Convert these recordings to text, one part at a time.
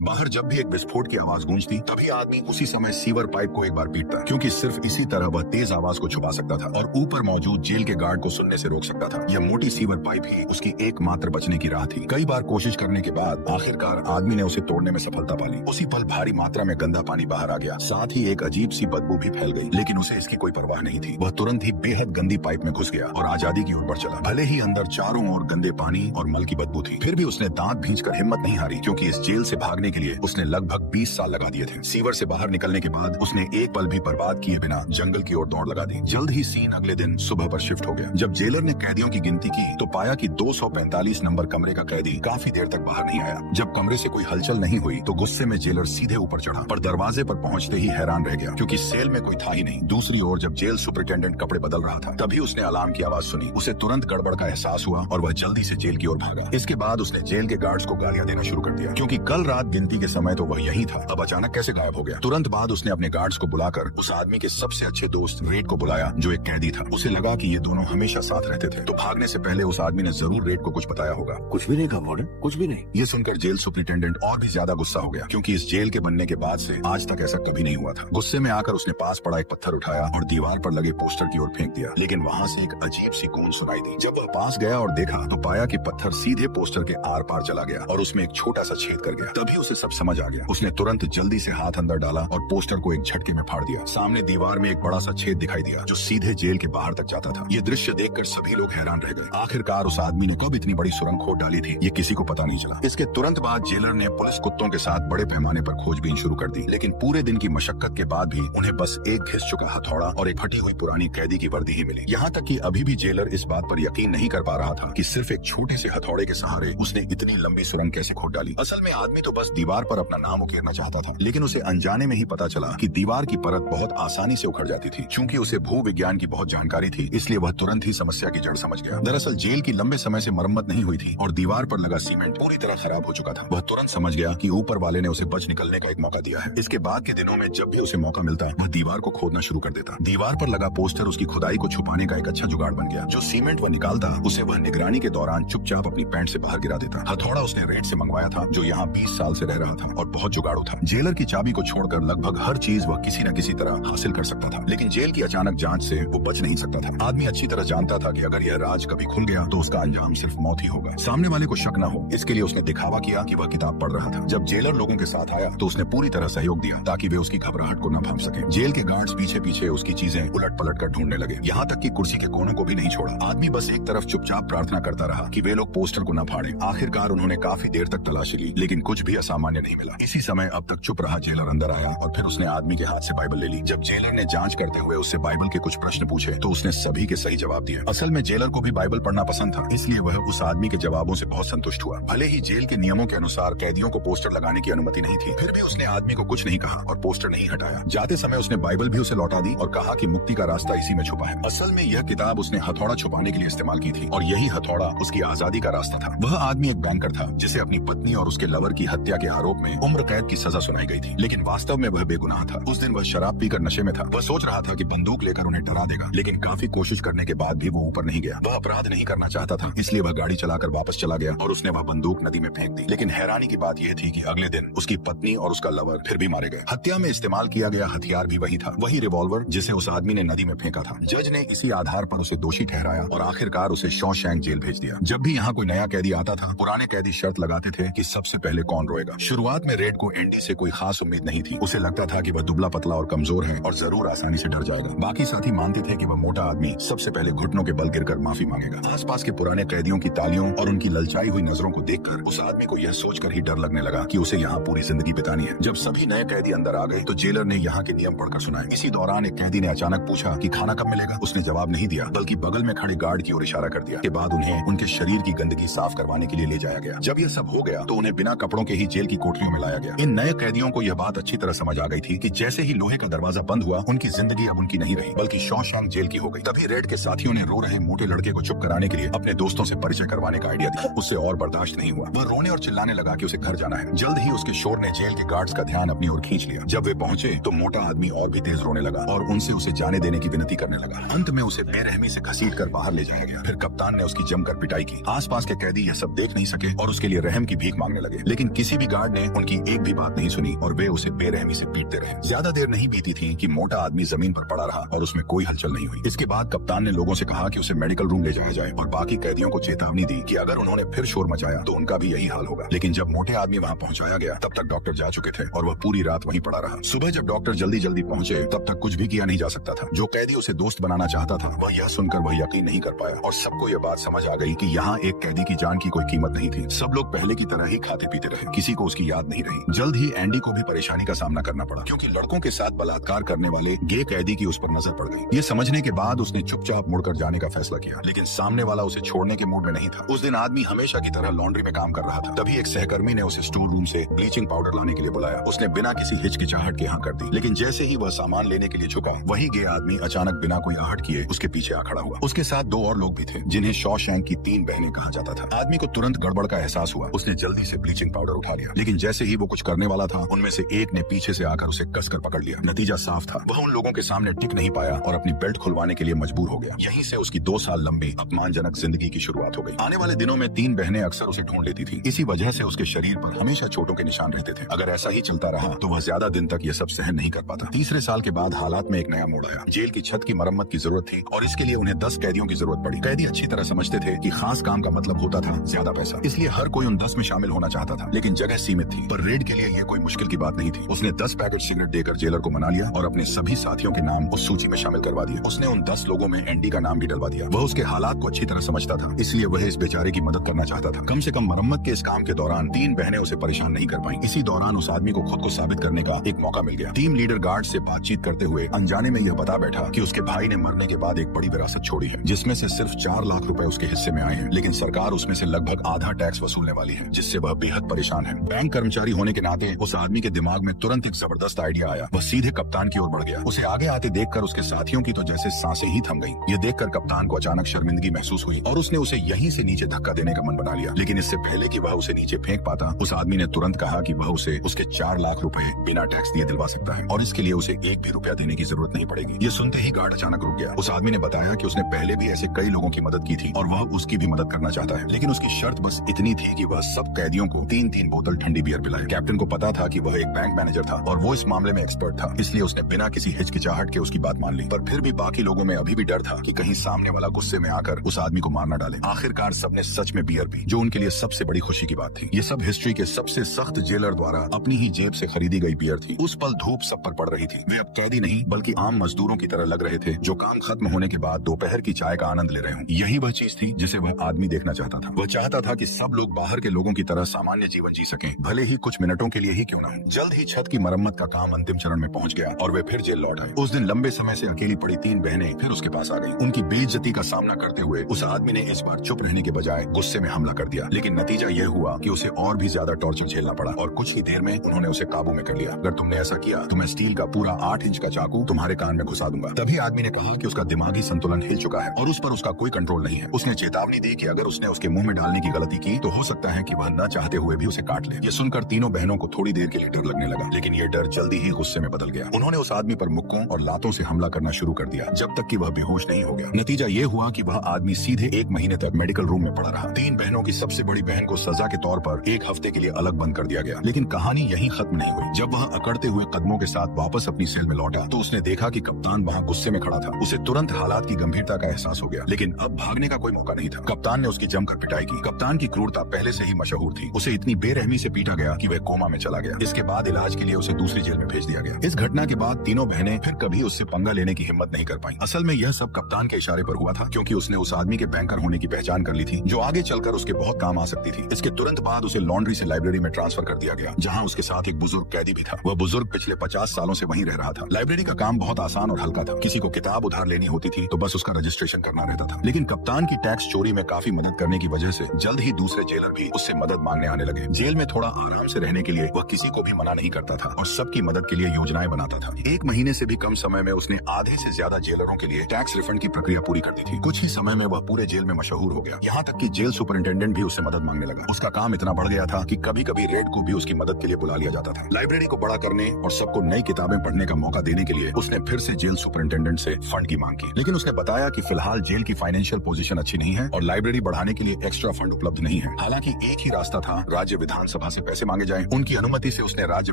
बाहर जब भी एक विस्फोट की आवाज गूंजती तभी आदमी उसी समय सीवर पाइप को एक बार पीटता, क्योंकि सिर्फ इसी तरह वह तेज आवाज को छुपा सकता था और ऊपर मौजूद जेल के गार्ड को सुनने से रोक सकता था। यह मोटी सीवर पाइप ही उसकी एकमात्र बचने की राह थी। कई बार कोशिश करने के बाद आखिरकार आदमी ने उसे तोड़ने में सफलता पा ली। उसी पल भारी मात्रा में गंदा पानी बाहर आ गया, साथ ही एक अजीब सी बदबू भी फैल गई, लेकिन उसे इसकी कोई परवाह नहीं थी। वह तुरंत ही बेहद गंदी पाइप में घुस गया और आजादी की ओर बढ़ चला। भले ही अंदर चारों ओर गंदे पानी और मल की बदबू थी, फिर भी उसने दांत भींचकर हिम्मत नहीं हारी, क्योंकि इस जेल से भागने के लिए उसने लगभग 20 साल लगा दिए थे। सीवर से बाहर निकलने के बाद उसने एक पल भी बर्बाद किए बिना जंगल की ओर दौड़ लगा दी। जल्द ही सीन अगले दिन सुबह पर शिफ्ट हो गया। जब जेलर ने कैदियों की गिनती की तो पाया कि 245 नंबर कमरे का कैदी काफी देर तक बाहर नहीं आया। जब कमरे से कोई हलचल नहीं हुई तो गुस्से में जेलर सीधे ऊपर चढ़ा, पर दरवाजे पर पहुंचते ही हैरान रह गया, क्योंकि सेल में कोई था ही नहीं। दूसरी ओर जब जेल सुपरिटेंडेंट कपड़े बदल रहा था तभी उसने अलार्म की आवाज सुनी। उसे तुरंत गड़बड़ का एहसास हुआ और वह जल्दी से जेल की ओर भागा। इसके बाद उसने जेल के गार्ड्स को गालियां देना शुरू कर दिया, क्योंकि कल रात गिनती के समय तो वह यही था, अब अचानक कैसे गायब हो गया। तुरंत बाद उसने अपने गार्ड्स को बुलाकर उस आदमी के सबसे अच्छे दोस्त रेड को बुलाया, जो एक कैदी था। उसे लगा कि ये दोनों हमेशा साथ रहते थे, तो भागने से पहले उस आदमी ने जरूर रेड को कुछ बताया होगा। कुछ भी नहीं था वार्डन, कुछ भी नहीं। ये सुनकर जेल सुपरिटेंडेंट और भी ज्यादा गुस्सा हो गया, क्योंकि इस जेल के बनने के बाद से आज तक ऐसा कभी नहीं हुआ था। गुस्से में आकर उसने पास पड़ा एक पत्थर उठाया और दीवार पर लगे पोस्टर की ओर फेंक दिया, लेकिन वहाँ से एक अजीब सी गूंज सुनाई दी। जब वह पास गया और देखा तो पाया कि पत्थर सीधे पोस्टर के आर पार चला गया और उसमें एक छोटा सा छेद कर गया। तभी उसे सब समझ आ गया। उसने तुरंत जल्दी से हाथ अंदर डाला और पोस्टर को एक झटके में फाड़ दिया। सामने दीवार में एक बड़ा सा छेद दिखाई दिया जो सीधे जेल के बाहर तक जाता था। ये दृश्य देखकर सभी लोग हैरान रह गए। आखिरकार उस आदमी ने कब इतनी बड़ी सुरंग खोद डाली थी, ये किसी को पता नहीं चला। इसके तुरंत बाद जेलर ने पुलिस कुत्तों के साथ बड़े पैमाने पर खोजबीन शुरू कर दी, लेकिन पूरे दिन की मशक्कत के बाद भी उन्हें बस एक घिस चुका हथौड़ा और एक फटी हुई पुरानी कैदी की वर्दी ही मिली। यहाँ तक कि अभी भी जेलर इस बात पर यकीन नहीं कर पा रहा था कि सिर्फ एक छोटे से हथौड़े के सहारे उसने इतनी लंबी सुरंग कैसे खोद डाली। असल में आदमी तो बस दीवार पर अपना नाम उकेरना चाहता था, लेकिन उसे अनजाने में ही पता चला कि दीवार की परत बहुत आसानी से उखड़ जाती थी। चूंकि उसे भू विज्ञान की बहुत जानकारी थी, इसलिए वह तुरंत ही समस्या की जड़ समझ गया। दरअसल जेल की लंबे समय से मरम्मत नहीं हुई थी और दीवार पर लगा सीमेंट पूरी तरह खराब हो चुका था। वह तुरंत समझ गया कि ऊपर वाले ने उसे बच निकलने का एक मौका दिया है। इसके बाद के दिनों में जब भी उसे मौका मिलता वह दीवार को खोदना शुरू कर देता। दीवार पर लगा पोस्टर उसकी खुदाई को छुपाने का एक अच्छा जुगाड़ बन गया। जो सीमेंट वह निकालता उसे वह निगरानी के दौरान चुपचाप अपनी पैंट से बाहर गिरा देता। हथौड़ा उसने रेड से मंगवाया था, जो यहाँ 20 साल से रह रहा था और बहुत जुगाड़ू था। जेलर की चाबी को छोड़कर लगभग हर चीज वह किसी न किसी तरह हासिल कर सकता था, लेकिन जेल की अचानक जांच से वो बच नहीं सकता था। आदमी अच्छी तरह जानता था कि अगर यह राज कभी खुल गया तो उसका अंजाम सिर्फ मौत ही होगा। सामने वाले को शक न हो, इसके लिए उसने दिखावा किया कि वह किताब पढ़ रहा था। जब जेलर लोगों के साथ आया तो उसने पूरी तरह सहयोग दिया ताकि वे उसकी घबराहट को न भांप सके। जेल के गार्ड्स पीछे पीछे उसकी चीजें उलट पलट कर ढूंढने लगे, यहाँ तक कि कुर्सी के कोनों को भी नहीं छोड़ा। आदमी बस एक तरफ चुपचाप प्रार्थना करता रहा कि वे लोग पोस्टर को न फाड़े। आखिरकार उन्होंने काफी देर तक तलाशी ली, लेकिन कुछ भी असामान्य नहीं मिला। इसी समय अब तक चुप रहा जेलर अंदर आया और फिर उसने आदमी के हाथ से बाइबल ले ली। जब जेलर ने जांच करते हुए उससे बाइबल के कुछ प्रश्न पूछे तो उसने सभी के सही जवाब दिए। असल में जेलर को भी बाइबल पढ़ना पसंद था, इसलिए वह उस आदमी के जवाबों से बहुत संतुष्ट हुआ। भले ही जेल के नियमों के अनुसार कैदियों को पोस्टर लगाने की अनुमति नहीं थी, फिर भी उसने आदमी को कुछ नहीं कहा और पोस्टर नहीं हटाया। जाते समय उसने बाइबल भी उसे लौटा दी और कहा कि मुक्ति का रास्ता इसी में छुपा है। असल में यह किताब उसने हथौड़ा छुपाने के लिए इस्तेमाल की थी और यही हथौड़ा उसकी आजादी का रास्ता था। वह आदमी एक बैंकर था जिसे अपनी पत्नी और उसके लवर की हत्या के आरोप में उम्र कैद की सजा सुनाई गई थी, लेकिन वास्तव में वह बेगुनाह था। उस दिन वह शराब पीकर नशे में था। वह सोच रहा था कि बंदूक लेकर उन्हें डरा देगा, लेकिन काफी कोशिश करने के बाद भी वो ऊपर नहीं गया। वह अपराध नहीं करना चाहता था, इसलिए वह गाड़ी चलाकर वापस चला गया और उसने वह बंदूक नदी में फेंक दी। लेकिन हैरानी की बात यह थी कि अगले दिन उसकी पत्नी और उसका लवर फिर भी मारे गए। हत्या में इस्तेमाल किया गया हथियार भी वही था, वही रिवॉल्वर जिसे उस आदमी ने नदी में फेंका था। जज ने इसी आधार पर उसे दोषी ठहराया और आखिरकार उसे शॉशैंक जेल भेज दिया। जब भी यहाँ कोई नया कैदी आता था, पुराने कैदी शर्त लगाते थे कि सबसे पहले कौन रोएगा। शुरुआत में रेड को एंडी से कोई खास उम्मीद नहीं थी। उसे लगता था कि वह दुबला पतला और कमजोर है और जरूर आसानी से डर जाएगा। बाकी साथी मानते थे कि वह मोटा आदमी सबसे पहले घुटनों के बल गिरकर माफी मांगेगा। आसपास के पुराने कैदियों की तालियों और उनकी ललचाई हुई नजरों को देखकर उस आदमी को यह सोचकर ही डर लगने लगा कि उसे यहाँ पूरी जिंदगी बितानी है। जब सभी नए कैदी अंदर आ गए तो जेलर ने यहाँ के नियम पढ़कर सुनाए। इसी दौरान एक कैदी ने अचानक पूछा कि खाना कब मिलेगा। उसने जवाब नहीं दिया, बल्कि बगल में खड़े गार्ड की ओर इशारा कर दिया। के बाद उन्हें उनके शरीर की गंदगी साफ करवाने के लिए ले जाया गया। जब यह सब हो गया तो उन्हें बिना कपड़ों के ही जेल की कोठरियों में लाया गया। इन नए कैदियों को यह बात अच्छी तरह समझ आ गई थी कि जैसे ही लोहे का दरवाजा बंद हुआ, उनकी जिंदगी अब उनकी नहीं रही, बल्कि शॉशैंक जेल की हो गई। तभी रेड के साथियों ने रो रहे मोटे लड़के को चुप कराने के लिए अपने दोस्तों से परिचय करवाने का आइडिया दिया। उससे और बर्दाश्त नहीं हुआ। वह रोने और चिल्लाने लगा कि उसे घर जाना है। जल्द ही उसके शोर ने जेल के गार्ड्स का ध्यान अपनी ओर खींच लिया। जब वे पहुंचे तो मोटा आदमी और भी तेज रोने लगा और उनसे उसे जाने देने की विनती करने लगा। अंत में उसे बेरहमी से घसीटकर बाहर ले जाया गया। फिर कप्तान ने उसकी जमकर पिटाई की। आसपास के कैदी यह सब देख नहीं सके और उसके लिए रहम की भीख मांगने लगे, लेकिन किसी भी गार्ड ने उनकी एक भी बात नहीं सुनी और वे उसे बेरहमी से पीटते रहे। ज्यादा देर नहीं बीती थी कि मोटा आदमी जमीन पर पड़ा रहा और उसमें कोई हलचल नहीं हुई। इसके बाद कप्तान ने लोगों से कहा कि उसे मेडिकल रूम ले जाया जाए और बाकी कैदियों को चेतावनी दी कि अगर उन्होंने फिर शोर मचाया तो उनका भी यही हाल होगा। लेकिन जब मोटे आदमी वहाँ पहुँचाया गया तब तक डॉक्टर जा चुके थे और वह पूरी रात वहीं पड़ा रहा। सुबह जब डॉक्टर जल्दी जल्दी पहुंचे तब तक कुछ भी किया नहीं जा सकता था। जो कैदी उसे दोस्त बनाना चाहता था वह यह सुनकर वह यकीन नहीं कर पाया और सबको यह बात समझ आ गई कि यहाँ एक कैदी की जान की कोई कीमत नहीं थी। सब लोग पहले की तरह ही खाते पीते रहे, किसी को उसकी याद नहीं रही। जल्द ही एंडी को भी परेशानी का सामना करना पड़ा क्योंकि लड़कों के साथ बलात्कार करने वाले गे कैदी की उस पर नजर पड़ गई। ये समझने के बाद उसने चुपचाप मुड़कर जाने का फैसला किया, लेकिन सामने वाला उसे छोड़ने के मूड में नहीं था। उस दिन आदमी हमेशा की तरह लॉन्ड्री में काम कर रहा था। तभी एक सहकर्मी ने उसे स्टोर रूम से ब्लीचिंग पाउडर लाने के लिए बुलाया। उसने बिना किसी हिचकिचाहट के हाँ कर दी, लेकिन जैसे ही वह सामान लेने के लिए झुका वही गे आदमी अचानक बिना कोई आहट किए उसके पीछे आ खड़ा हुआ। उसके साथ दो और लोग भी थे जिन्हें शॉशैंक की 3 बहनें कहा जाता था। आदमी को तुरंत गड़बड़ का एहसास हुआ। उसने जल्दी से ब्लीचिंग पाउडर उठा लिया, लेकिन जैसे ही वो कुछ करने वाला था उनमें से एक ने पीछे से आकर उसे कसकर पकड़ लिया। नतीजा साफ था, वह उन लोगों के सामने टिक नहीं पाया और अपनी बेल्ट खुलवाने के लिए मजबूर हो गया। यहीं से उसकी 2 साल लंबी अपमानजनक जिंदगी की शुरुआत हो गई। आने वाले दिनों में 3 बहनें अक्सर उसे ढूंढ लेती थी। इसी वजह से उसके शरीर पर हमेशा चोटों के निशान रहते थे। अगर ऐसा ही चलता रहा तो वह ज्यादा दिन तक यह सब सहन नहीं कर पाता। तीसरे साल के बाद हालात में एक नया मोड़ आया। जेल की छत की मरम्मत की जरूरत थी और इसके लिए उन्हें 10 कैदियों की जरूरत पड़ी। कैदी अच्छी तरह समझते थे कि खास काम का मतलब होता था ज्यादा पैसा, इसलिए हर कोई उन 10 में शामिल होना चाहता था। लेकिन जगह सीमित थी, पर रेड के लिए यह कोई मुश्किल की बात नहीं थी। उसने 10 पैकेट सिगरेट देकर जेलर को मना लिया और अपने सभी साथियों के नाम उस सूची में शामिल करवा दिए। उसने उन 10 लोगों में एंडी का नाम भी डलवा दिया। वह उसके हालात को अच्छी तरह समझता था, इसलिए वह इस बेचारे की मदद करना चाहता था। कम से कम मरम्मत के इस काम के दौरान 3 बहनें उसे परेशान नहीं कर पाई। इसी दौरान उस आदमी को खुद को साबित करने का एक मौका मिल गया। टीम लीडर गार्ड से बातचीत करते हुए अनजाने में यह बता बैठा कि उसके भाई ने मरने के बाद एक बड़ी विरासत छोड़ी है, जिसमें से सिर्फ 4 लाख रुपए उसके हिस्से में आए हैं, लेकिन सरकार उसमें से लगभग आधा टैक्स वसूलने वाली है, जिससे वह बेहद परेशान है। बैंक कर्मचारी होने के नाते उस आदमी के दिमाग में तुरंत एक जबरदस्त आइडिया आया। वह सीधे कप्तान की ओर बढ़ गया। उसे आगे आते देखकर उसके साथियों की तो जैसे सांसें ही थम गईं। ये देखकर कप्तान को अचानक शर्मिंदगी महसूस हुई और उसने उसे यहीं से नीचे धक्का देने का मन बना लिया। लेकिन इससे पहले कि वह उसे नीचे फेंक पाता, उस आदमी ने तुरंत कहा कि वह उसे उसके 4 लाख रुपए बिना टैक्स दिए दिलवा सकता है और इसके लिए उसे 1 भी रुपया देने की जरूरत नहीं पड़ेगी। ये सुनते ही गार्ड अचानक रुक गया। उस आदमी ने बताया कि उसने पहले भी ऐसे कई लोगों की मदद की थी और वह उसकी भी मदद करना चाहता है, लेकिन उसकी शर्त बस इतनी थी कि वह सब कैदियों को 3-3 बोतल ठंडी बियर पिलाए। कैप्टन को पता था कि वह एक बैंक मैनेजर था और वो इस मामले में एक्सपर्ट था, इसलिए उसने बिना किसी हिचकिचाहट के उसकी बात मान ली। पर फिर भी बाकी लोगों में अभी भी डर था कि कहीं सामने वाला गुस्से में आकर उस आदमी को मार न डाले। आखिरकार सबने सच में बियर पी, जो उनके लिए सबसे बड़ी खुशी की बात थी। ये सब हिस्ट्री के सबसे सख्त जेलर द्वारा अपनी ही जेब से खरीदी गई बियर थी। उस पल धूप सब पर पड़ रही थी। वे अब कैदी नहीं बल्कि आम मजदूरों की तरह लग रहे थे, जो काम खत्म होने के बाद दोपहर की चाय का आनंद ले रहे हों। यही वह चीज थी जिसे वह आदमी देखना चाहता था। वह चाहता था कि सब लोग बाहर के लोगों की तरह सामान्य जीवन जी सकें, भले ही कुछ मिनटों के लिए ही क्यों न हो। जल्द ही छत की मरम्मत का काम अंतिम चरण में पहुंच गया और वे फिर जेल लौट आए। उस दिन लंबे समय से अकेली पड़ी 3 बहनें फिर उसके पास आ गईं। उनकी बेइज्जती का सामना करते हुए उस आदमी ने इस बार चुप रहने के बजाय गुस्से में हमला कर दिया, लेकिन नतीजा यह हुआ कि उसे और भी ज्यादा टॉर्चर झेलना पड़ा और कुछ ही देर में उन्होंने उसे काबू में कर लिया। अगर तुमने ऐसा किया तो मैं स्टील का पूरा 8 इंच का चाकू तुम्हारे कान में घुसा दूंगा। तभी आदमी ने कहा कि उसका दिमागी संतुलन हिल चुका है और उस पर उसका कोई कंट्रोल नहीं है। उसने चेतावनी दी कि अगर उसने उसके मुंह में डालने की गलती की तो हो सकता है कि वह न चाहते हुए भी उसे काट ले। ये सुनकर तीनों बहनों को थोड़ी देर के लिए डर लगने लगा, लेकिन ये डर जल्दी ही गुस्से में बदल गया। उन्होंने उस आदमी पर मुक्कों और लातों से हमला करना शुरू कर दिया जब तक कि वह बेहोश नहीं हो गया। नतीजा ये हुआ कि वह आदमी सीधे 1 महीने तक मेडिकल रूम में पड़ा रहा। 3 बहनों की सबसे बड़ी बहन को सजा के तौर पर 1 हफ्ते के लिए अलग बंद कर दिया गया। लेकिन कहानी यहीं खत्म नहीं हुई। जब वह अकड़ते हुए कदमों के साथ वापस अपनी सेल में लौटा तो उसने देखा कि कप्तान वहाँ गुस्से में खड़ा था। उसे तुरंत हालात की गंभीरता का एहसास हो गया, लेकिन अब भागने का कोई मौका नहीं था। कप्तान ने उसकी जमकर पिटाई की। कप्तान की क्रूरता पहले से ही मशहूर थी। उसे इतनी बेरहमी से पीटा गया कि वह कोमा में चला गया। इसके बाद इलाज के लिए उसे दूसरी जेल में भेज दिया गया। इस घटना के बाद तीनों बहनें फिर कभी उससे पंगा लेने की हिम्मत नहीं कर पाई। असल में यह सब कप्तान के इशारे पर हुआ था, क्योंकि उसने उस आदमी के बैंकर होने की पहचान कर ली थी, जो आगे चलकर उसके बहुत काम आ सकती थी। इसके तुरंत बाद उसे लॉन्ड्री से लाइब्रेरी में ट्रांसफर कर दिया गया, जहाँ उसके साथ एक बुजुर्ग कैदी भी था। वह बुजुर्ग पिछले 50 सालों से वहीं रह रहा था। लाइब्रेरी का काम बहुत आसान और हल्का था। किसी को किताब उधार लेनी होती थी तो बस उसका रजिस्ट्रेशन करना रहता था। लेकिन कप्तान की टैक्स चोरी में काफी मदद करने की वजह से जल्द ही दूसरे जेलर भी उससे मदद मांगने आने लगे। जेल में थोड़ा आराम से रहने के लिए वह किसी को भी मना नहीं करता था और सबकी मदद के लिए योजनाएं बनाता था। 1 महीने से भी कम समय में उसने आधे से ज्यादा जेलरों के लिए टैक्स रिफंड की प्रक्रिया पूरी कर दी थी। कुछ ही समय में वह पूरे जेल में मशहूर हो गया। यहाँ तक कि जेल सुपरिंटेंडेंट भी उससे मदद मांगने लगा। उसका काम इतना बढ़ गया था कि कभी कभी रेड को भी उसकी मदद के लिए बुला लिया जाता था। लाइब्रेरी को बड़ा करने और सबको नई किताबें पढ़ने का मौका देने के लिए उसने फिर से जेल सुपरिंटेंडेंट से फंड की मांग की, लेकिन उसने बताया कि फिलहाल जेल की फाइनेंशियल पोजीशन अच्छी नहीं है और लाइब्रेरी बढ़ाने के लिए एक्स्ट्रा फंड उपलब्ध नहीं है। हालांकि एक ही रास्ता था, राज्य विधानसभा लोकसभा से पैसे मांगे जाएं। उनकी अनुमति से उसने राज्य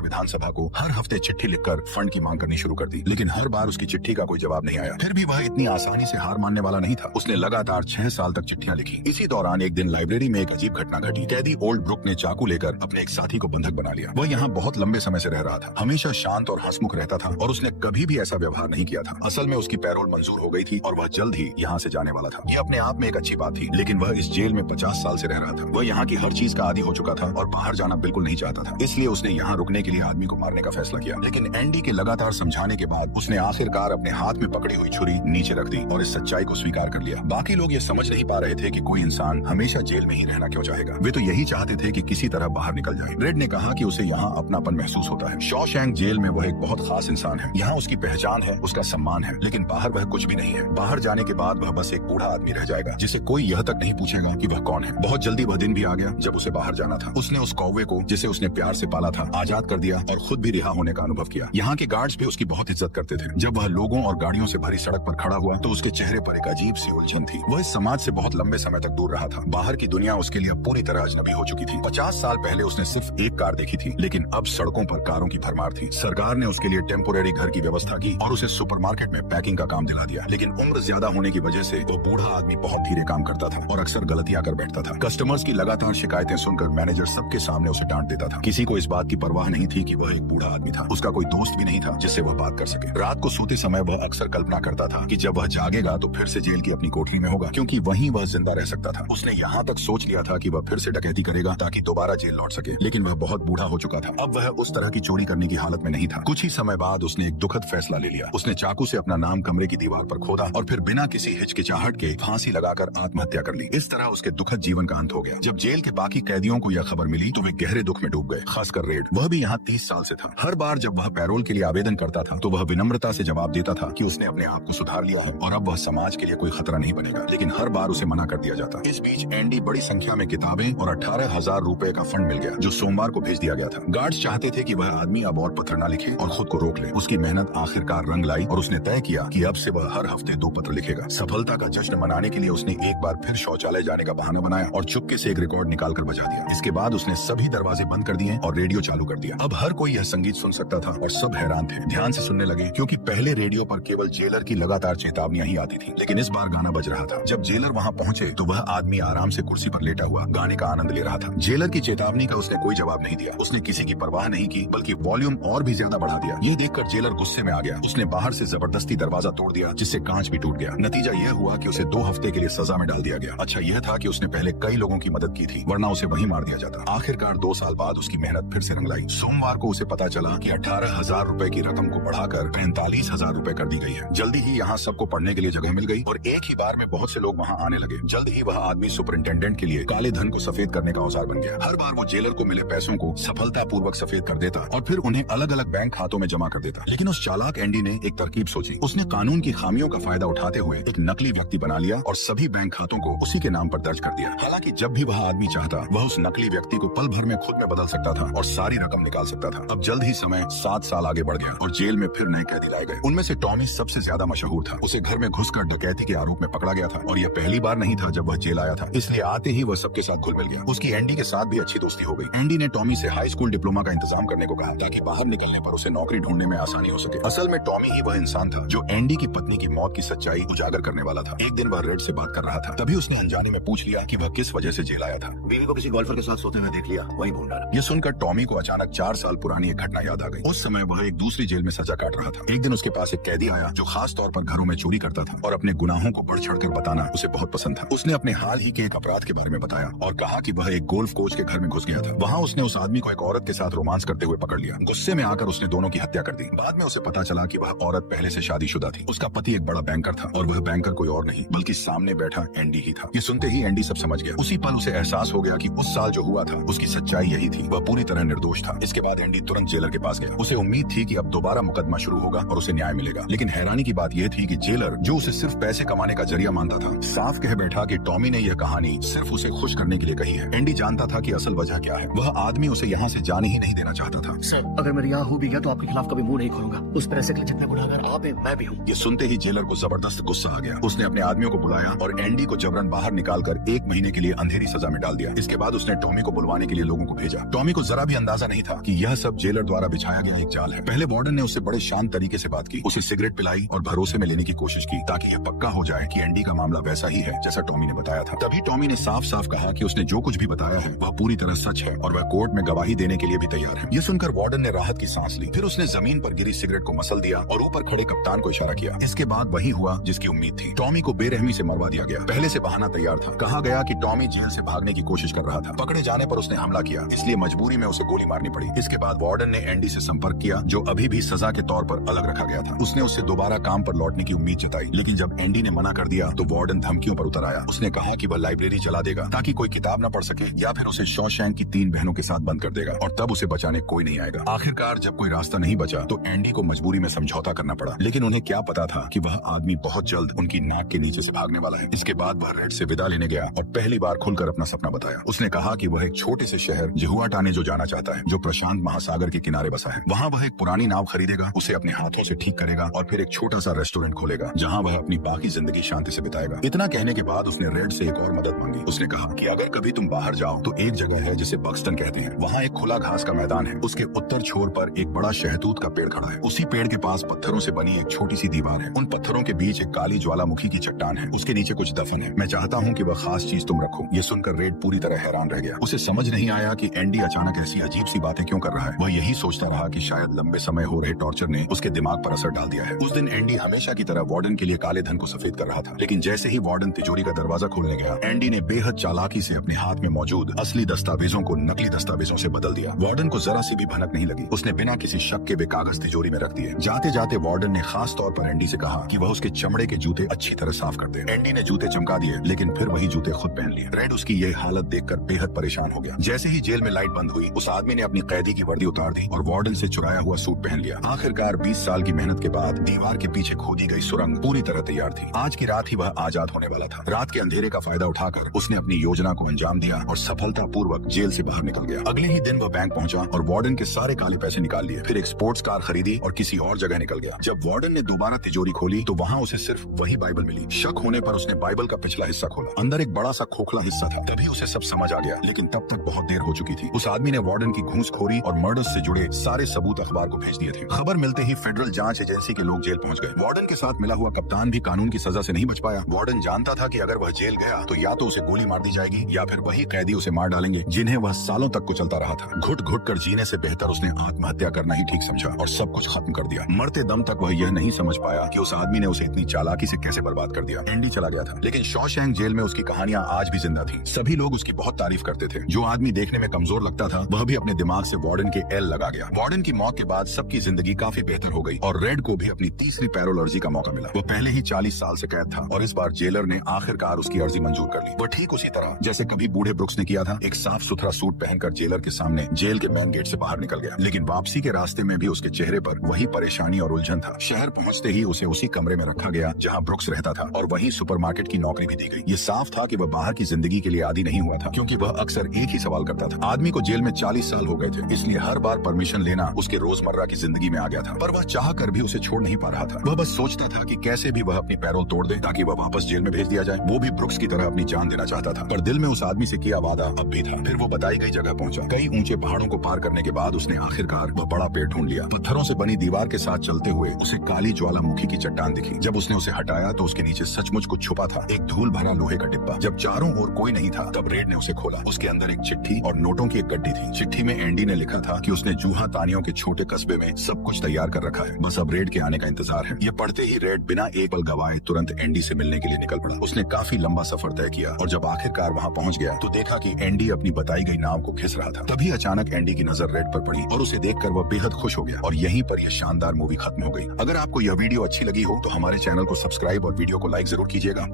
विधानसभा को हर हफ्ते चिट्ठी लिखकर फंड की मांग करनी शुरू कर दी, लेकिन हर बार उसकी चिट्ठी का कोई जवाब नहीं आया। फिर भी वह इतनी आसानी से हार मानने वाला नहीं था। उसने लगातार 6 साल तक चिट्ठियां लिखी। इसी दौरान एक दिन लाइब्रेरी में एक अजीब घटना घटी। कैदी ओल्ड ब्रुक ने चाकू लेकर अपने एक साथी को बंधक बना लिया। वह यहाँ बहुत लंबे समय से रह रहा था, हमेशा शांत और हंसमुख रहता था और उसने कभी भी ऐसा व्यवहार नहीं किया था। असल में उसकी पैरोल मंजूर हो गई थी और वह जल्द ही यहाँ से जाने वाला था। यह अपने आप में एक अच्छी बात थी, लेकिन वह इस जेल में 50 साल से रह रहा था। वह यहाँ की हर चीज का आदी हो चुका था और बाहर जाना बिल्कुल नहीं चाहता था। इसलिए उसने यहाँ रुकने के लिए आदमी को मारने का फैसला किया। लेकिन एंडी के लगातार समझाने के बाद उसने आखिरकार अपने हाथ में पकड़ी हुई छुरी नीचे रख दी और इस सच्चाई को स्वीकार कर लिया। बाकी लोग ये समझ नहीं पा रहे थे कि कोई इंसान हमेशा जेल में ही रहना क्यों चाहेगा। वे तो यही चाहते थे कि किसी तरह बाहर निकल जाए। रेड ने कहा कि उसे यहाँ अपनापन महसूस होता है। शॉशैंक जेल में वह एक बहुत खास इंसान है। यहाँ उसकी पहचान है, उसका सम्मान है, लेकिन बाहर वह कुछ भी नहीं है। बाहर जाने के बाद वह बस एक बूढ़ा आदमी रह जाएगा जिसे कोई यह तक नहीं पूछेगा कि वह कौन है। बहुत जल्दी वह दिन भी आ गया जब उसे बाहर जाना था। उसने उस कौवे को, जिसे उसने प्यार से पाला था, आजाद कर दिया और खुद भी रिहा होने का अनुभव किया। यहाँ के गार्ड्स भी उसकी बहुत इज्जत करते थे। जब वह लोगों और गाड़ियों से भरी सड़क पर खड़ा हुआ तो उसके चेहरे पर एक अजीब सी उलझन थी। वह इस समाज से बहुत लंबे समय तक दूर रहा था। बाहर की दुनिया उसके लिए अब पूरी तरह अजनबी हो चुकी थी। 50 साल पहले उसने सिर्फ एक कार देखी थी, लेकिन अब सड़कों पर कारों की भरमार थी। सरकार ने उसके लिए टेम्पोरेरी घर की व्यवस्था की और उसे सुपरमार्केट में पैकिंग का काम दिला दिया। लेकिन उम्र ज्यादा होने की वजह से वो बूढ़ा आदमी बहुत धीरे काम करता था और अक्सर गलतियां कर बैठता था। कस्टमर्स की लगातार शिकायतें सुनकर मैनेजर सबके सामने उसे डांट देता था। किसी को इस बात की परवाह नहीं थी कि वह एक बूढ़ा आदमी था। उसका कोई दोस्त भी नहीं था जिससे वह बात कर सके। रात को सोते समय वह अक्सर कल्पना करता था कि जब वह जागेगा तो फिर से जेल की अपनी कोठरी में होगा, क्योंकि वहीं वह जिंदा रह सकता था। उसने यहाँ तक सोच लिया था कि वह फिर से डकैती करेगा ताकि दोबारा जेल लौट सके, लेकिन वह बहुत बूढ़ा हो चुका था। अब वह उस तरह की चोरी करने की हालत में नहीं था। कुछ ही समय बाद उसने एक दुखद फैसला ले लिया। उसने चाकू से अपना नाम कमरे की दीवार पर खोदा और फिर बिना किसी हिचकिचाहट के फांसी लगाकर आत्महत्या कर ली। इस तरह उसके दुखद जीवन का अंत हो गया। जब जेल के बाकी कैदियों को यह खबर मिली तो वे गहरे दुख में डूब गए, खासकर रेड। वह भी यहाँ 30 साल से था। हर बार जब वह पैरोल के लिए आवेदन करता था तो वह विनम्रता से जवाब देता था कि उसने अपने आप को सुधार लिया है और अब वह समाज के लिए कोई खतरा नहीं बनेगा, लेकिन हर बार उसे मना कर दिया जाता। इस बीच एंडी बड़ी संख्या में किताबें और 18,000 रुपए का फंड मिल गया जो सोमवार को भेज दिया गया था। गार्ड्स चाहते थे कि वह आदमी अब और पत्र न लिखे और खुद को रोक ले। उसकी मेहनत आखिरकार रंग लाई और उसने तय किया कि अब से वह हर हफ्ते 2 पत्र लिखेगा। सफलता का जश्न मनाने के लिए उसने एक बार फिर शौचालय जाने का बहाना बनाया और चुपके से एक रिकॉर्ड निकाल कर बजा दिया। इसके बाद उसने सभी दरवाजे बंद कर दिए और रेडियो चालू कर दिया। अब हर कोई यह संगीत सुन सकता था और सब हैरान थे, ध्यान से सुनने लगे, क्योंकि पहले रेडियो पर केवल जेलर की लगातार चेतावनियां ही आती थी, लेकिन इस बार गाना बज रहा था। जब जेलर वहां पहुंचे तो वह आदमी आराम से कुर्सी पर लेटा हुआ गाने का आनंद ले रहा था। जेलर की चेतावनी का उसने कोई जवाब नहीं दिया। उसने किसी की परवाह नहीं की, बल्कि वॉल्यूम और भी ज्यादा बढ़ा दिया। ये देखकर जेलर गुस्से में आ गया। उसने बाहर से जबरदस्ती दरवाजा तोड़ दिया, जिससे कांच भी टूट गया। नतीजा यह हुआ कि उसे 2 हफ्ते के लिए सजा में डाल दिया गया। अच्छा यह था कि उसने पहले कई लोगों की मदद की थी, वरना उसे वहीं मार दिया जाता। आखिरकार 2 साल बाद उसकी मेहनत फिर से रंग लाई। सोमवार को उसे पता चला कि 18,000 रुपए की रकम को बढ़ाकर 45,000 रुपए कर दी गई है। जल्दी ही यहाँ सबको पढ़ने के लिए जगह मिल गई और एक ही बार में बहुत से लोग वहाँ आने लगे। जल्द ही वह आदमी सुपरिंटेंडेंट के लिए काले धन को सफेद करने का औजार बन गया। हर बार वो जेलर को मिले पैसों को सफलतापूर्वक सफेद कर देता और फिर उन्हें अलग अलग बैंक खातों में जमा कर देता। लेकिन उस चालाक एंडी ने एक तरकीब सोची। उसने कानून की खामियों का फायदा उठाते हुए एक नकली व्यक्ति बना लिया और सभी बैंक खातों को उसी के नाम पर दर्ज कर दिया। हालांकि जब भी वह आदमी चाहता वह उस नकली व्यक्ति को पल भर में खुद में बदल सकता था और सारी रकम निकाल सकता था। अब जल्द ही समय 7 साल आगे बढ़ गया और जेल में फिर नए कैदी लाए गए। उनमें से टॉमी सबसे ज्यादा मशहूर था। उसे घर में घुसकर डकैती के आरोप में पकड़ा गया था और यह पहली बार नहीं था जब वह जेल आया था, इसलिए आते ही वह सबके साथ घुल मिल गया। उसकी एंडी के साथ भी अच्छी दोस्ती हो गई। एंडी ने टॉमी से हाई स्कूल डिप्लोमा का इंतजाम करने को कहा ताकि बाहर निकलने पर उसे नौकरी ढूंढने में आसानी हो सके। असल में टॉमी ही वह इंसान था जो एंडी की पत्नी की मौत की सच्चाई उजागर करने वाला था। एक दिन वह रेड से बात कर रहा था, तभी उसने अनजाने में पूछ लिया कि वह किस वजह से जेल आया था। बीवी को किसी गोल्फर के साथ सोते हुए देख लिया, वही भूल डाला। ये सुनकर टॉमी को अचानक 4 साल पुरानी एक घटना याद आ गई। उस समय वह एक दूसरी जेल में सजा काट रहा था। एक दिन उसके पास एक कैदी आया जो खास तौर पर घरों में चोरी करता था और अपने गुनाहों को बढ़ चढ़कर बताना उसे बहुत पसंद था। उसने अपने हाल ही के एक अपराध के बारे में बताया और कहा कि वह एक गोल्फ कोच के घर में घुस गया था। वहाँ उसने उस आदमी को एक औरत के साथ रोमांस करते हुए पकड़ लिया। गुस्से में आकर उसने दोनों की हत्या कर दी। बाद में उसे पता चला कि वह औरत पहले से शादीशुदा थी। उसका पति एक बड़ा बैंकर था और वह बैंकर कोई और नहीं बल्कि सामने बैठा एंडी ही था। ये सुनते ही एंडी सब समझ गया। उसी पल उसे एहसास हो गया कि उस साल जो हुआ था उसकी सच्चाई यही थी। वह पूरी तरह निर्दोष था। इसके बाद एंडी तुरंत जेलर के पास गया। उसे उम्मीद थी कि अब दोबारा मुकदमा शुरू होगा और उसे न्याय मिलेगा। लेकिन हैरानी की बात यह थी कि जेलर, जो उसे सिर्फ पैसे कमाने का जरिया मानता था, साफ कह बैठा कि टॉमी ने यह कहानी सिर्फ उसे खुश करने के लिए कही है। एंडी जानता था कि असल वजह क्या है। वह आदमी उसे यहाँ से जाने ही नहीं देना चाहता था। सर, अगर मैं यहाँ हो भी गया तो आपके खिलाफ कभी मुंह नहीं खोलूंगा। उस पैसे के लिए जितने गुनाहगार आप हैं, मैं भी हूँ। ये सुनते ही जेलर को जबरदस्त गुस्सा आ गया। उसने अपने आदमियों को बुलाया और एंडी को जबरन बाहर निकालकर 1 महीने के लिए अंधेरी सजा में डाल दिया। इसके बाद उसने टॉमी को बुलवाने के लिए लिए लोगों को भेजा। टॉमी को जरा भी अंदाजा नहीं था कि यह सब जेलर द्वारा बिछाया गया एक जाल है। पहले वार्डन ने उससे बड़े शांत तरीके से बात की, उसे सिगरेट पिलाई और भरोसे में लेने की कोशिश की ताकि यह पक्का हो जाए कि एंडी का मामला वैसा ही है जैसा टॉमी ने बताया था। तभी टॉमी ने साफ साफ कहा कि उसने जो कुछ भी बताया है वह पूरी तरह सच है और वह कोर्ट में गवाही देने के लिए भी तैयार है। यह सुनकर वार्डन ने राहत की सांस ली। फिर उसने जमीन पर गिरी सिगरेट को मसल दिया और ऊपर खड़े कप्तान को इशारा किया। इसके बाद वही हुआ जिसकी उम्मीद थी। टॉमी को बेरहमी से मरवा दिया गया। पहले से बहाना तैयार था। कहा गया कि टॉमी जेल से भागने की कोशिश कर रहा था। पकड़े जाने पर उसने हमला किया, इसलिए मजबूरी में उसे गोली मारनी पड़ी। इसके बाद वार्डन ने एंडी से संपर्क किया, जो अभी भी सजा के तौर पर अलग रखा गया था। उसने उससे दोबारा काम पर लौटने की उम्मीद जताई, लेकिन जब एंडी ने मना कर दिया तो वार्डन धमकियों पर उतर आया। उसने कहा कि वह लाइब्रेरी चला देगा ताकि कोई किताब न पढ़ सके, या फिर उसे शॉशैंक की 3 बहनों के साथ बंद कर देगा और तब उसे बचाने कोई नहीं आएगा। आखिरकार जब कोई रास्ता नहीं बचा तो एंडी को मजबूरी में समझौता करना पड़ा, लेकिन उन्हें क्या पता था कि वह आदमी बहुत जल्द उनकी नाक के नीचे से भागने वाला है। इसके बाद वह रेड से विदा लेने गया और पहली बार खुलकर अपना सपना बताया। उसने कहा कि वह एक छोटे से शहर जिहुआटाने जो जाना चाहता है, जो प्रशांत महासागर के किनारे बसा है। वहाँ वह एक पुरानी नाव खरीदेगा, उसे अपने हाथों से ठीक करेगा और फिर एक छोटा सा रेस्टोरेंट खोलेगा जहाँ वह अपनी बाकी जिंदगी शांति से बिताएगा। इतना कहने के बाद उसने रेड से एक और मदद मांगी। उसने कहा कि अगर कभी तुम बाहर जाओ तो एक जगह है जिसे बक्सटन कहते हैं। वहाँ एक खुला घास का मैदान है। उसके उत्तर छोर पर एक बड़ा शहतूत का पेड़ खड़ा है। उसी पेड़ के पास पत्थरों से बनी एक छोटी सी दीवार है। उन पत्थरों के बीच एक काली ज्वालामुखी की चट्टान है। उसके नीचे कुछ दफन है। मैं चाहता हूँ कि वह खास चीज तुम रखो। ये सुनकर रेड पूरी तरह हैरान रह गया। उसे समझ नहीं आया कि एंडी अचानक ऐसी अजीब सी बातें क्यों कर रहा है। वह यही सोचता रहा कि शायद लंबे समय हो रहे टॉर्चर ने उसके दिमाग पर असर डाल दिया है। उस दिन एंडी हमेशा की तरह वार्डन के लिए काले धन को सफेद कर रहा था, लेकिन जैसे ही वार्डन तिजोरी का दरवाजा खोलने गया, एंडी ने बेहद चालाकी से अपने हाथ में मौजूद असली दस्तावेजों को नकली दस्तावेजों से बदल दिया। वार्डन को जरा सी भी भनक नहीं लगी। उसने बिना किसी शक के वे कागज तिजोरी में रख दिए। जाते जाते वार्डन ने खास तौर पर एंडी से कहा कि वह उसके चमड़े के जूते अच्छी तरह साफ कर दे। एंडी ने जूते चमका दिए, लेकिन फिर वही जूते खुद पहन लिए। रेड उसकी यह हालत देखकर बेहद परेशान हो गया। जैसे ही जेल में लाइट बंद हुई, उस आदमी ने अपनी कैदी की वर्दी उतार दी और वार्डन से चुराया हुआ सूट पहन लिया। आखिरकार 20 साल की मेहनत के बाद दीवार के पीछे खोदी गई सुरंग पूरी तरह तैयार थी। आज की रात ही वह आजाद होने वाला था। रात के अंधेरे का फायदा उठाकर उसने अपनी योजना को अंजाम दिया और सफलता पूर्वक जेल से बाहर निकल गया। अगले ही दिन वह बैंक पहुंचा और वार्डन के सारे काले पैसे निकाल लिए। फिर एक स्पोर्ट्स कार खरीदी और किसी और जगह निकल गया। जब वार्डन ने दोबारा तिजोरी खोली तो वहाँ उसे सिर्फ वही बाइबल मिली। शक होने पर उसने बाइबल का पिछला हिस्सा खोला। अंदर एक बड़ा सा खोखला हिस्सा था। तभी उसे सब समझ आ गया, लेकिन तब तक बहुत देर हो चुकी थी। उस आदमी ने वार्डन की घूसखोरी और मर्डर्स से जुड़े सारे सबूत अखबार को भेज दिए थे। खबर मिलते ही फेडरल जांच एजेंसी के लोग जेल पहुंच गए। वार्डन के साथ मिला हुआ कप्तान भी कानून की सजा से नहीं बच पाया। वार्डन जानता था कि अगर वह जेल गया तो या तो उसे गोली मार दी जाएगी या फिर वही कैदी उसे मार डालेंगे जिन्हें वह सालों तक कुचलता रहा था। घुट घुट कर जीने से बेहतर उसने आत्महत्या करना ही ठीक समझा और सब कुछ खत्म कर दिया। मरते दम तक वह यह नहीं समझ पाया कि उस आदमी ने उसे इतनी चालाकी से कैसे बर्बाद कर दिया। एंडी चला गया था, लेकिन शॉशैंक जेल में उसकी कहानियां आज भी जिंदा थी। सभी लोग उसकी बहुत तारीफ करते थे। जो आदमी देखने में कमजोर लगता था वह भी अपने दिमाग से वार्डन के एल लगा गया। वार्डन की मौत के बाद सबकी जिंदगी काफी बेहतर हो गई और रेड को भी अपनी तीसरी पैरोल अर्जी का मौका मिला। वह पहले ही 40 साल से कैद था और इस बार जेलर ने आखिरकार उसकी अर्जी मंजूर कर ली। वह ठीक उसी तरह जैसे कभी बूढ़े ब्रुक्स ने किया था, एक साफ सुथरा सूट पहनकर जेलर के सामने जेल के मेन गेट से बाहर निकल गया। लेकिन वापसी के रास्ते में भी उसके चेहरे पर वही परेशानी और उलझन था। शहर पहुंचते ही उसे उसी कमरे में रखा गया जहां ब्रुक्स रहता था और वहीं सुपरमार्केट की नौकरी भी दी गई। ये साफ था कि वह बाहर की जिंदगी के लिए आदी नहीं हुआ था, क्योंकि वह अक्सर एक ही सवाल करता था। आदमी को जेल में 40 साल हो गए थे, इसलिए हर बार परमिशन लेना उसके रोजमर्रा की जिंदगी में आ गया था। पर वह चाह कर भी उसे छोड़ नहीं पा रहा था। वह बस सोचता था कि कैसे भी वह अपनी पैरोल तोड़ दे ताकि वह वापस जेल में भेज दिया जाए। वो भी ब्रुक्स की तरह अपनी जान देना चाहता था, पर दिल में उस आदमी से किया वादा अब भी था। फिर वो बताई गई जगह पहुंचा। कई ऊंचे पहाड़ों को पार करने के बाद उसने आखिरकार वह बड़ा पेड़ ढूंढ लिया। पत्थरों से बनी दीवार के साथ चलते हुए उसे काली ज्वालामुखी की चट्टान दिखी। जब उसने उसे हटाया तो उसके नीचे सचमुच कुछ छुपा था, एक धूल भरा लोहे का डिब्बा। जब चारों ओर कोई नहीं था तब रेड ने उसे खोला। उसके अंदर एक चिट्ठी और नोटों की एक गड्डी थी। चिट्ठी में एंडी ने लिखा था कि उसने जूहा तानियों के छोटे कस्बे में सब कुछ तैयार कर रखा है, बस अब रेड के आने का इंतजार है। ये पढ़ते ही रेड बिना एक पल गवाए तुरंत एंडी से मिलने के लिए निकल पड़ा। उसने काफी लंबा सफर तय किया और जब आखिरकार वहाँ पहुँच गया तो देखा कि एंडी अपनी बताई गई नाव को खिस रहा था। तभी अचानक एंडी की नजर रेड पर पड़ी और उसे देखकर वह बेहद खुश हो गया और यहीं पर यह शानदार मूवी खत्म हो गई। अगर आपको यह वीडियो अच्छी लगी हो तो हमारे चैनल को सब्सक्राइब और वीडियो को लाइक जरूर कीजिएगा।